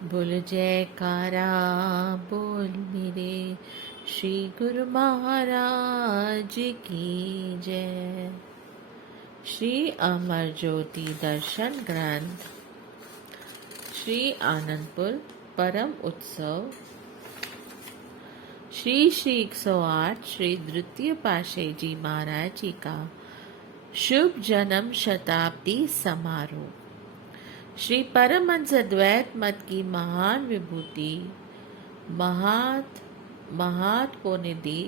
बोल जयकारा बोल मेरे श्री गुरु महाराज की जय। श्री अमर ज्योति दर्शन ग्रंथ श्री आनंदपुर परम उत्सव श्री 108 श्री द्वितीय पातशाही जी महाराज जी का शुभ जन्म शताब्दी समारोह। श्री परमहंस अद्वैत मत की महान विभूति महात्पोनिधि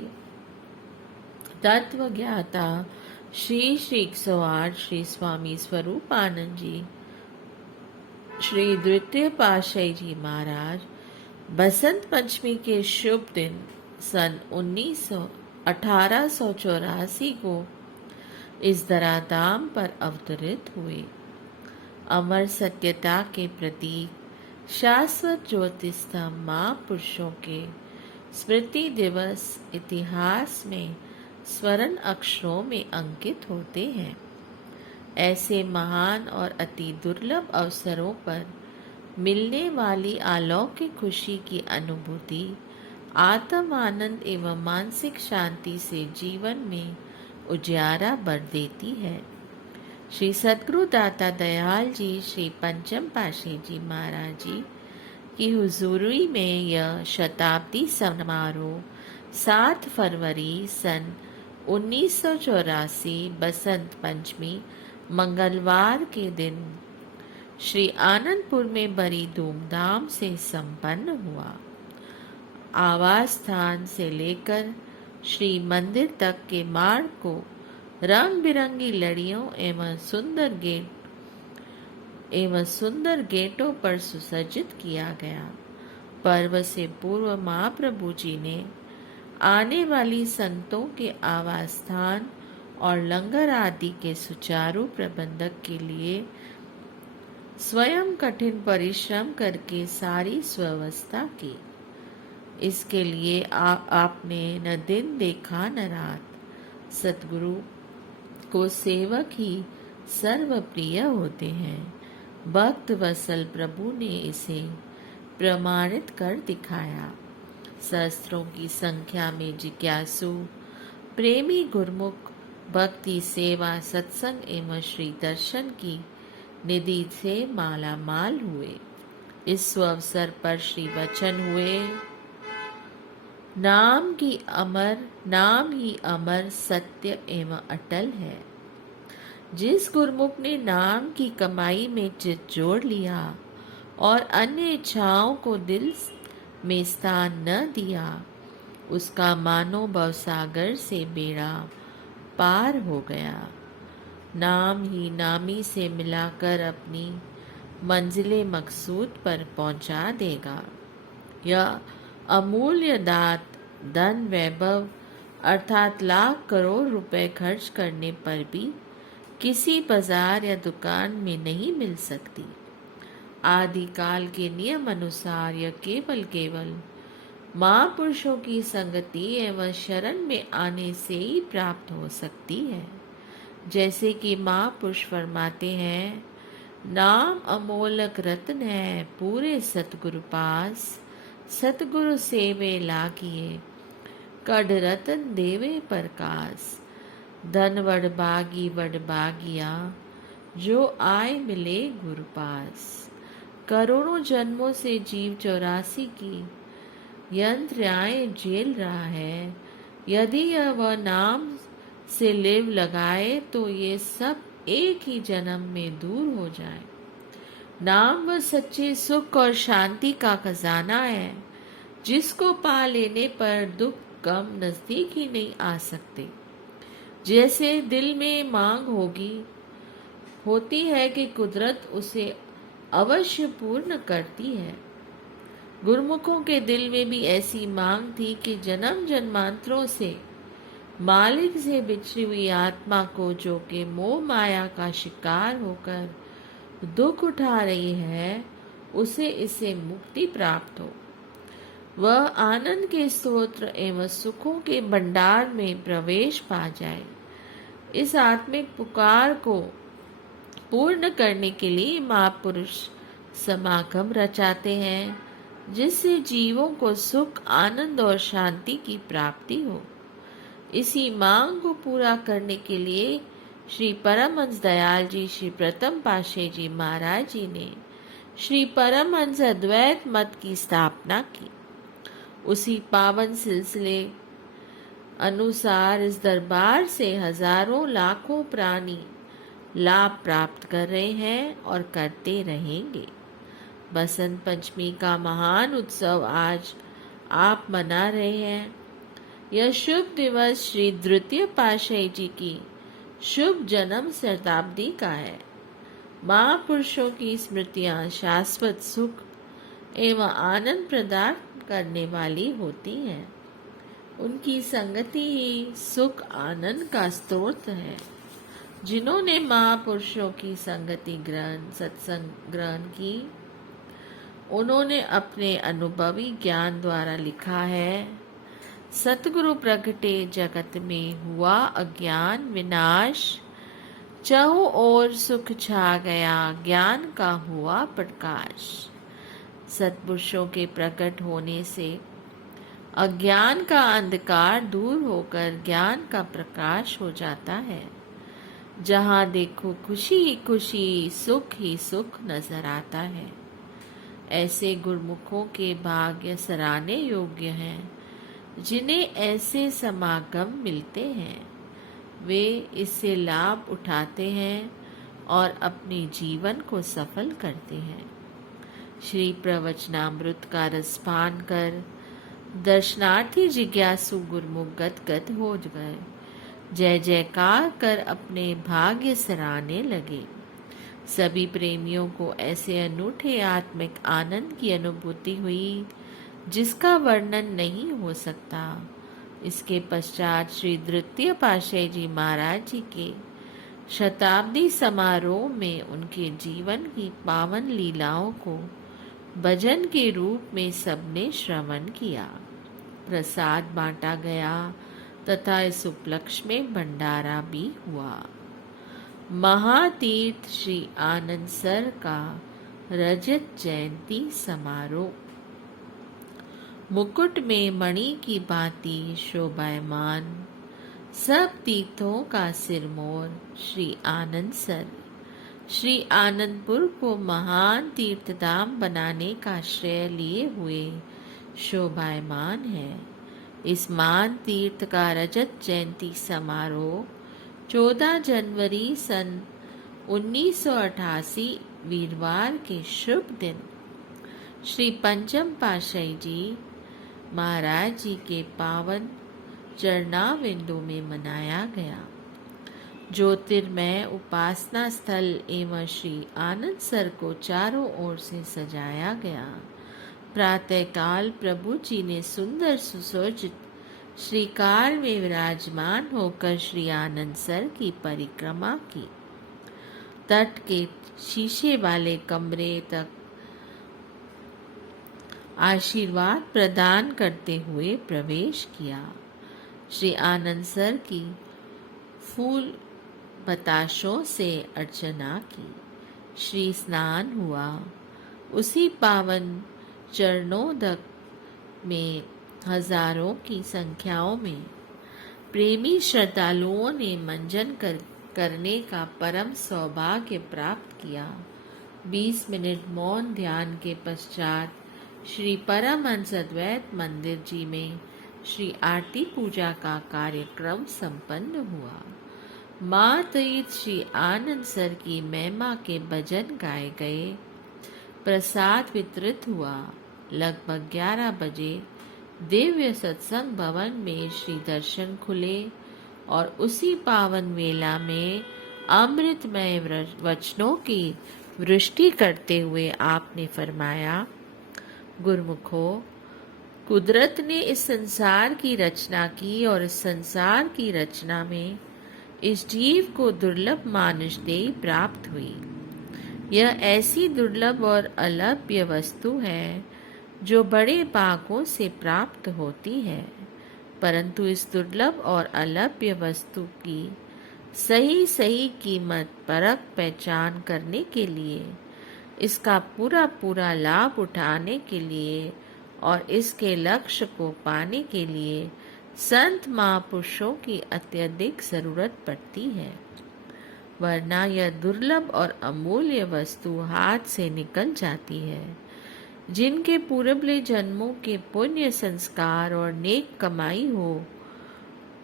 तत्व ज्ञाता श्री 108 श्री स्वामी स्वरूपानंद जी श्री द्वितीय पातशाही जी महाराज बसंत पंचमी के शुभ दिन सन 1884 को इस धराधाम पर अवतरित हुए। अमर सत्यता के प्रतीक शाश्वत ज्योतिस्तंभ महापुरुषों के स्मृति दिवस इतिहास में स्वर्ण अक्षरों में अंकित होते हैं। ऐसे महान और अति दुर्लभ अवसरों पर मिलने वाली अलौकिक खुशी की अनुभूति आत्म आनंद एवं मानसिक शांति से जीवन में उजियारा भर देती है। श्री सद्गुरु दाता दयाल जी श्री पंचम पातशाही जी महाराज जी की हुजूरी में यह शताब्दी समारोह 7 फरवरी सन 1984 बसंत पंचमी मंगलवार के दिन श्री आनंदपुर में बड़ी धूमधाम से संपन्न हुआ। आवास स्थान से लेकर श्री मंदिर तक के मार्ग को रंग बिरंगी लड़ियों एवं सुंदर गेटों पर सुसज्जित किया गया। पर्व से पूर्व महाप्रभु जी ने आने वाली संतों के आवास स्थान और लंगर आदि के सुचारू प्रबंधक के लिए स्वयं कठिन परिश्रम करके सारी व्यवस्था की। इसके लिए आपने न दिन देखा न रात। सतगुरु को सेवक ही सर्वप्रिय होते हैं। भक्त वत्सल प्रभु ने इसे प्रमाणित कर दिखाया। सहस्त्रों की संख्या में जिज्ञासु प्रेमी गुरमुख भक्ति सेवा सत्संग एवं श्री दर्शन की निधि से माला माल हुए। इस अवसर पर श्री वचन हुए, नाम ही अमर सत्य एवं अटल है। जिस गुरमुख ने नाम की कमाई में चित जोड़ लिया और अन्य इच्छाओं को दिल में स्थान न दिया, उसका मानो भवसागर से बेड़ा पार हो गया। नाम ही नामी से मिलाकर अपनी मंजिले मकसूद पर पहुंचा देगा। यह अमूल्य दात धन वैभव अर्थात लाख करोड़ रुपए खर्च करने पर भी किसी बाजार या दुकान में नहीं मिल सकती। आदिकाल के नियम अनुसार यह केवल महापुरुषों की संगति एवं शरण में आने से ही प्राप्त हो सकती है। जैसे कि महापुरुष फरमाते हैं, नाम अमोलक रत्न है पूरे सतगुरु पास, सतगुरु सेवे लागिए कड़ रतन देवे प्रकाश। धन वड बागिया जो आए मिले गुरु पास। करोड़ों जन्मों से जीव 84 की यंत्र आए झेल रहा है। यदि यह वह नाम से लिव लगाए तो ये सब एक ही जन्म में दूर हो जाए। नाम व सच्चे सुख और शांति का खजाना है, जिसको पा लेने पर दुख गम नजदीक ही नहीं आ सकते। जैसे दिल में मांग होती है कि कुदरत उसे अवश्य पूर्ण करती है। गुरमुखों के दिल में भी ऐसी मांग थी कि जन्म जन्मांतरों से मालिक से बिछड़ी हुई आत्मा को, जो कि मोह माया का शिकार होकर दुख उठा रही है, उसे इससे मुक्ति प्राप्त हो, वह आनंद के स्तोत्र एवं सुखों के भंडार में प्रवेश पा जाए। इस आत्मिक पुकार को पूर्ण करने के लिए महापुरुष समागम रचाते हैं जिससे जीवों को सुख, आनंद और शांति की प्राप्ति हो। इसी मांग को पूरा करने के लिए श्री परमहंस दयाल जी श्री प्रथम पातशाही जी महाराज जी ने श्री परमहंस अद्वैत मत की स्थापना की। उसी पावन सिलसिले अनुसार इस दरबार से हजारों लाखों प्राणी लाभ प्राप्त कर रहे हैं और करते रहेंगे। बसंत पंचमी का महान उत्सव आज आप मना रहे हैं। यह शुभ दिवस श्री द्वितीय पातशाही जी की शुभ जन्म शताब्दी का है। महापुरुषों की स्मृतियां शाश्वत सुख एवं आनंद प्रदान करने वाली होती हैं। उनकी संगति ही सुख आनंद का स्रोत है। जिन्होंने महापुरुषों की संगति सत्संग ग्रहण की, उन्होंने अपने अनुभवी ज्ञान द्वारा लिखा है, सतगुरु प्रगटे जगत में हुआ अज्ञान विनाश, चहुं ओर सुख छा गया ज्ञान का हुआ प्रकाश। सत्पुरुषों के प्रकट होने से अज्ञान का अंधकार दूर होकर ज्ञान का प्रकाश हो जाता है। जहाँ देखो खुशी ही खुशी, सुख ही सुख नजर आता है। ऐसे गुरुमुखों के भाग्य सराहने योग्य हैं, जिन्हें ऐसे समागम मिलते हैं। वे इससे लाभ उठाते हैं और अपने जीवन को सफल करते हैं। श्री प्रवचनामृत का रसपान कर दर्शनार्थी जिज्ञासु गुरुमुख गदगद हो गए, जय जयकार कर अपने भाग्य सराहने लगे। सभी प्रेमियों को ऐसे अनूठे आत्मिक आनंद की अनुभूति हुई जिसका वर्णन नहीं हो सकता। इसके पश्चात श्री द्वितीय पातशाही जी महाराज जी के शताब्दी समारोह में उनके जीवन की पावन लीलाओं को भजन के रूप में सबने श्रवण किया। प्रसाद बांटा गया तथा इस उपलक्ष्य में भंडारा भी हुआ। महातीर्थ श्री आनंद सर का रजत जयंती समारोह। मुकुट में मणि की भांति शोभायमान, सब तीर्थों का सिरमौर श्री आनंद सर। श्री आनंदपुर को महान तीर्थधाम बनाने का श्रेय लिए हुए शोभायमान है। इस महान तीर्थ का रजत जयंती समारोह 14 जनवरी सन 1988 वीरवार के शुभ दिन श्री पंचम पातशाही जी महाराज जी के पावन चरणाविंदों में मनाया गया। ज्योतिर्मय उपासना स्थल एवं श्री आनंद सर को चारों ओर से सजाया गया। प्रातःकाल प्रभु जी ने सुंदर सुसज्जित श्रीकार में विराजमान होकर श्री आनंद सर की परिक्रमा की। तट के शीशे वाले कमरे तक आशीर्वाद प्रदान करते हुए प्रवेश किया। श्री आनंद सर की फूल बताशों से अर्चना की। श्री स्नान हुआ। उसी पावन चरणोदक में हजारों की संख्याओं में प्रेमी श्रद्धालुओं ने मंजन करने का परम सौभाग्य प्राप्त किया। 20 मिनट मौन ध्यान के पश्चात श्री परमहंस अद्वैत मंदिर जी में श्री आरती पूजा का कार्यक्रम संपन्न हुआ। मातृत श्री आनंद सर की महिमा के भजन गाए गए। प्रसाद वितरित हुआ। लगभग 11 बजे दिव्य सत्संग भवन में श्री दर्शन खुले और उसी पावन वेला में अमृतमय वचनों की वृष्टि करते हुए आपने फरमाया, गुरुमुखों, कुदरत ने इस संसार की रचना की और इस संसार की रचना में इस जीव को दुर्लभ मानुष देह प्राप्त हुई। यह ऐसी दुर्लभ और अलभ्य वस्तु है जो बड़े भागों से प्राप्त होती है, परंतु इस दुर्लभ और अलभ्य वस्तु की सही कीमत परख पहचान करने के लिए इसका पूरा पूरा लाभ उठाने के लिए और इसके लक्ष्य को पाने के लिए संत महापुरुषों की अत्यधिक जरूरत पड़ती है, वरना यह दुर्लभ और अमूल्य वस्तु हाथ से निकल जाती है। जिनके पूर्वले जन्मों के पुण्य संस्कार और नेक कमाई हो,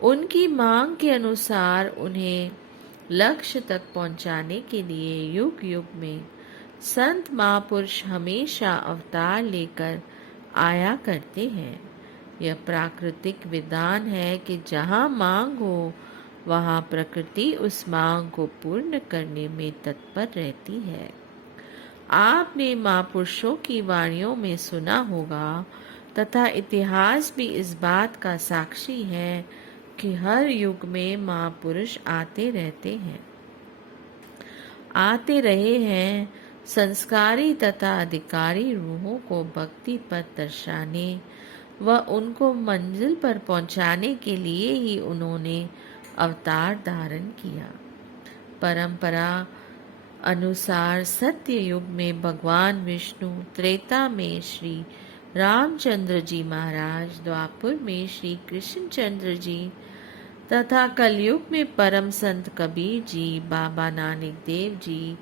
उनकी मांग के अनुसार उन्हें लक्ष्य तक पहुंचाने के लिए युग युग में संत महापुरुष हमेशा अवतार लेकर आया करते हैं। यह प्राकृतिक विधान है कि जहाँ मांग हो वहाँ प्रकृति उस मांग को पूर्ण करने में तत्पर रहती है। आपने महापुरुषों की वाणियों में सुना होगा तथा इतिहास भी इस बात का साक्षी है कि हर युग में महापुरुष आते रहे हैं, संस्कारी तथा अधिकारी रूहों को भक्ति पथ दर्शाने व उनको मंजिल पर पहुंचाने के लिए ही उन्होंने अवतार धारण किया। परंपरा अनुसार सत्य युग में भगवान विष्णु, त्रेता में श्री रामचंद्र जी महाराज, द्वापर में श्री कृष्णचंद्र जी तथा कलयुग में परम संत कबीर जी, बाबा नानक देव जी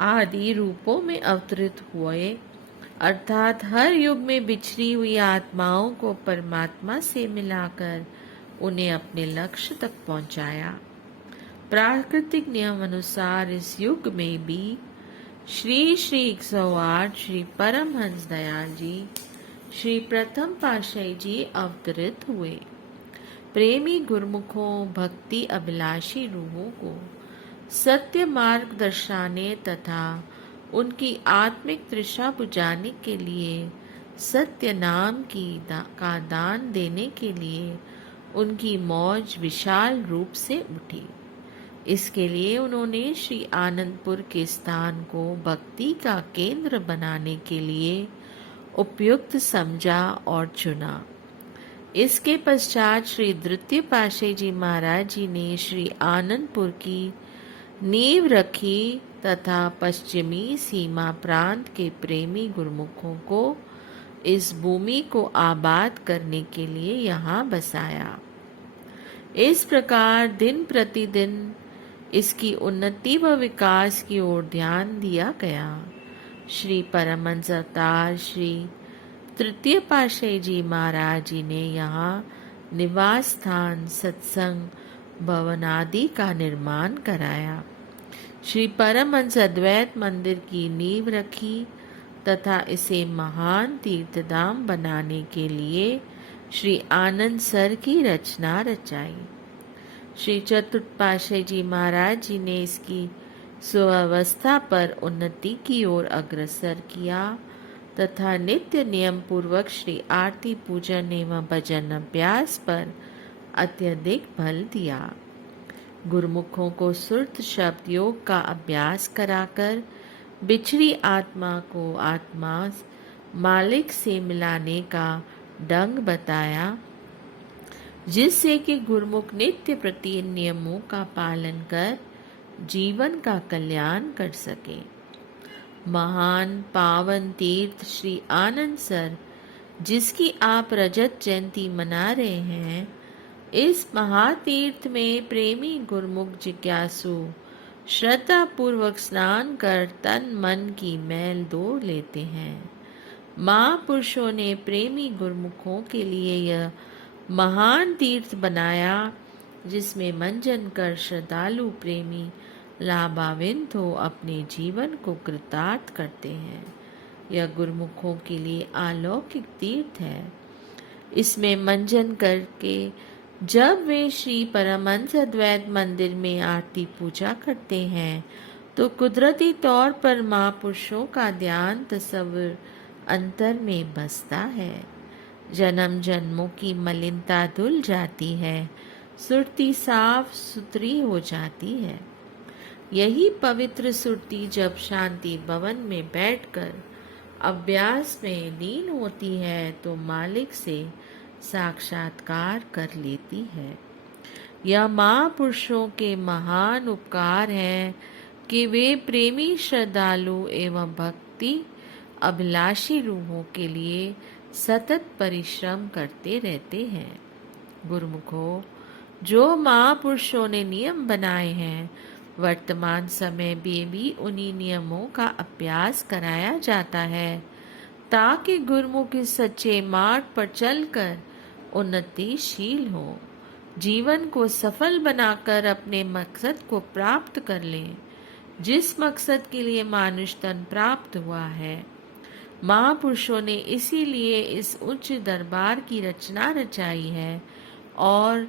आदि रूपों में अवतरित हुए, अर्थात हर युग में बिछड़ी हुई आत्माओं को परमात्मा से मिलाकर उन्हें अपने लक्ष्य तक पहुंचाया। प्राकृतिक नियम अनुसार इस युग में भी श्री 108 श्री परमहंस दयाल जी, श्री प्रथम पातशाही जी अवतरित हुए। प्रेमी गुरुमुखों, भक्ति अभिलाषी रूहों को सत्य मार्ग दर्शाने तथा उनकी आत्मिक तृषा बुझाने के लिए, सत्य नाम का दान देने के लिए उनकी मौज विशाल रूप से उठी। इसके लिए उन्होंने श्री आनंदपुर के स्थान को भक्ति का केंद्र बनाने के लिए उपयुक्त समझा और चुना। इसके पश्चात श्री द्वितीय पातशाही जी महाराज जी ने श्री आनंदपुर की नींव रखी तथा पश्चिमी सीमा प्रांत के प्रेमी गुरुमुखों को इस भूमि को आबाद करने के लिए यहाँ बसाया। इस प्रकार दिन प्रतिदिन इसकी उन्नति व विकास की ओर ध्यान दिया गया। श्री परमहंस अवतार श्री तृतीय पातशाही जी महाराज जी ने यहाँ निवास स्थान, सत्संग भवन आदि का निर्माण कराया। श्री परमहंस अद्वैत मंदिर की नींव रखी तथा इसे महान तीर्थधाम बनाने के लिए श्री आनंद सर की रचना रचाई। श्री चतुर्थ पातशाही जी महाराज जी ने इसकी सुव्यवस्था पर उन्नति की ओर अग्रसर किया तथा नित्य नियम पूर्वक श्री आरती पूजन एवं भजन अभ्यास पर अत्यधिक बल दिया। गुरुमुखों को सुरत शब्द योग का अभ्यास कराकर बिछड़ी आत्मा को आत्मा मालिक से मिलाने का ढंग बताया, जिससे कि गुरुमुख नित्य प्रति नियमों का पालन कर जीवन का कल्याण कर सके। महान पावन तीर्थ श्री आनंद सर, जिसकी आप रजत जयंती मना रहे हैं, इस महातीर्थ में प्रेमी गुरुमुख जिज्ञासु श्रद्धा पूर्वक स्नान कर तन मन की मैल धो लेते हैं। महापुरुषों ने प्रेमी गुरुमुखों के लिए यह महान तीर्थ बनाया, जिसमें मंजन कर श्रद्धालु प्रेमी लाभान्वित हो अपने जीवन को कृतार्थ करते हैं। यह गुरुमुखों के लिए अलौकिक तीर्थ है। इसमें मंजन करके जब वे श्री परमहंस अद्वैत मंदिर में आरती पूजा करते हैं तो कुदरती तौर पर महापुरुषों का ध्यान तस्वीर अंतर में बसता है। जन्म जन्मों की मलिनता धुल जाती है, सुरती साफ सुथरी हो जाती है। यही पवित्र सुरती जब शांति भवन में बैठकर अभ्यास में लीन होती है तो मालिक से साक्षात्कार कर लेती है। यह महापुरुषों के महान उपकार हैं, कि वे प्रेमी, श्रद्धालु एवं भक्ति अभिलाषी रूहों के लिए सतत परिश्रम करते रहते हैं। गुरुमुखों, जो महापुरुषों ने नियम बनाए हैं, वर्तमान समय में भी उन्हीं नियमों का अभ्यास कराया जाता है, ताकि गुरुमुख इस सच्चे मार्ग पर चलकर उन्नतिशील हो, जीवन को सफल बनाकर अपने मकसद को प्राप्त कर लें, जिस मकसद के लिए मानुष तन प्राप्त हुआ है। महापुरुषों ने इसीलिए इस उच्च दरबार की रचना रचाई है, और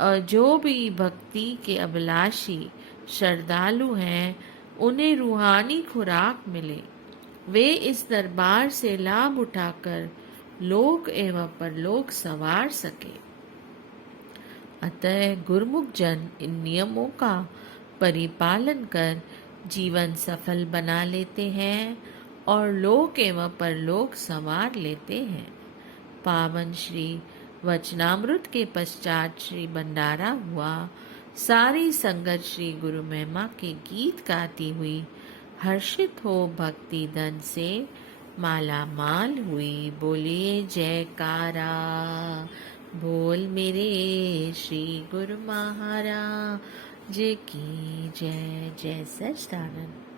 जो भी भक्ति के अभिलाषी श्रद्धालु हैं, उन्हें रूहानी खुराक मिले, वे इस दरबार से लाभ उठाकर लोक एवं परलोक संवार सके। अतः गुरुमुख जन इन नियमों का परिपालन कर जीवन सफल बना लेते हैं और लोक एवं परलोक संवार लेते हैं। पावन श्री वचनामृत के पश्चात श्री भंडारा हुआ। सारी संगत श्री गुरु महिमा के गीत गाती हुई हर्षित हो भक्ति धन से माला माल हुई। बोलिए जयकारा, बोल मेरे श्री गुरु महाराज की जय। जय सच्चिदानंद।